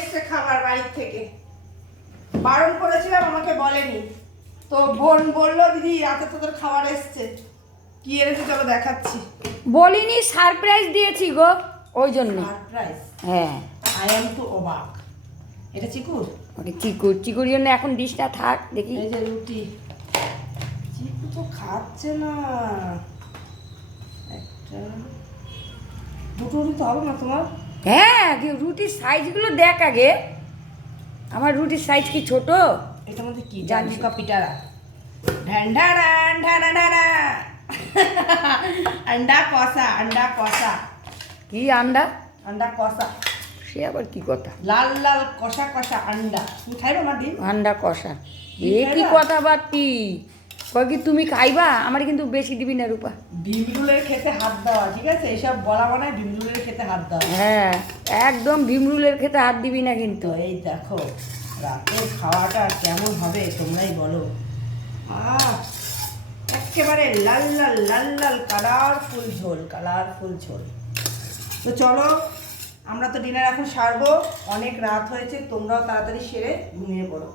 এসছে খাবার বাড়ির থেকে, বারণ করেছিলাম আমাকে বলেনি, তো বোন বললো দিদি রাতে তোদের খাবার এসছে। কি এনেছে চলো দেখাচ্ছি। বলিনি, সারপ্রাইজ দিয়েছি গো, ওই জন্য। সারপ্রাইজ? হ্যাঁ, আই এম টু অবাক। এটা চিকুর? ওকে চিকুর জন্য এখন ডিশটা থাক, দেখি। এই যে রুটি, চিকু তো খাচ্ছে না। একটা দুটো রুটি তো হবে না তোমার? হ্যাঁ, রুটির সাইজগুলো দেখ আগে, আমার রুটির সাইজ কি ছোট? এটার মধ্যে কি জানি। জানুকা পিটারা, ঢ্যান্ডাড়ান ঢানা अंडा কষা, अंडा কষা। কি আন্ডা? अंडा কষা, সে আবার কি কথা? লাল লাল কষা কষা अंडा। তুমি খাইবে না ডিম? আন্ডা কষা, ডিম এ কি খাইবা? কথা বার্তি? কয় কি তুমি খাইবা? আমার কিন্তু বেশি দিবি না রূপা। ডিম রুলের খেতে হাত দেওয়া, ঠিক আছে? এসব বলা মানে ডিম রুলের খেতে হাত দেওয়া। হ্যাঁ, একদম ভীমরুলের খেতে হাত দিবি না কিন্তু। তো এই দেখো রাতের খাওয়াটা কেমন হবে তোমরাই বলো। একেবারে লাল লাল লাল লাল কালারফুল ঝোল, কালারফুল ঝোল। তো চলো আমরা তো ডিনার এখন সারবো, অনেক রাত হয়েছে, তোমরাও তাড়াতাড়ি সেরে ঘুমিয়ে পড়ো।